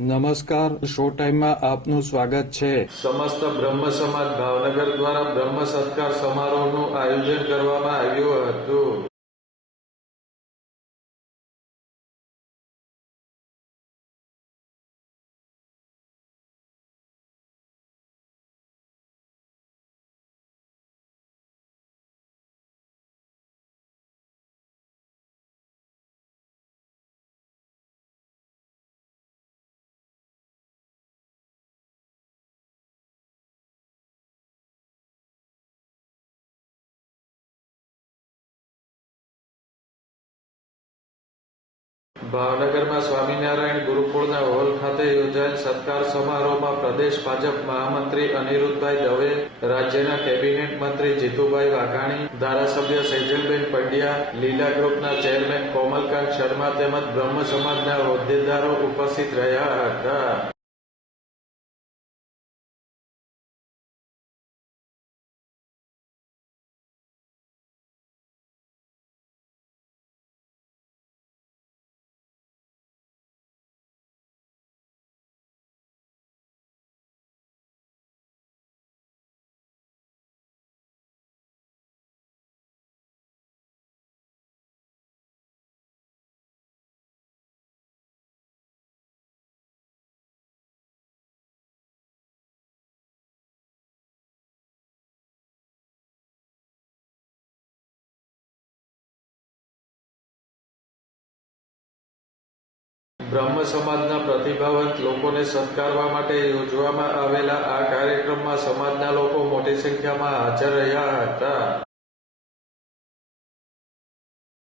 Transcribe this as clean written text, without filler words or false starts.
નમસ્કાર, શો ટાઈમમાં આપનું સ્વાગત છે. સમસ્ત બ્રહ્મ સમાજ ભાવનગર દ્વારા બ્રહ્મ સત્કાર સમારોહનું આયોજન કરવામાં આવ્યું હતું. ભાવનગરમાં સ્વામિનારાયણ ગુરુકુળના હોલ ખાતે યોજાયેલ સત્કાર સમારોહમાં પ્રદેશ ભાજપ મહામંત્રી અનિરુદ્ધભાઈ દવે, રાજ્યના કેબિનેટ મંત્રી જીતુભાઈ વાઘાણી, ધારાસભ્ય સેજલબેન પંડ્યા, લીલા ગ્રુપના ચેરમેન કોમલકાંત શર્મા તેમજ બ્રહ્મ સમાજના હોદ્દેદારો ઉપસ્થિત રહ્યા હતા. બ્રહ્મ સમાજના પ્રતિભાવંત લોકોને સત્કારવા માટે યોજવામાં આવેલા આ કાર્યક્રમમાં સમાજના લોકો મોટી સંખ્યામાં હાજર રહ્યા હતા.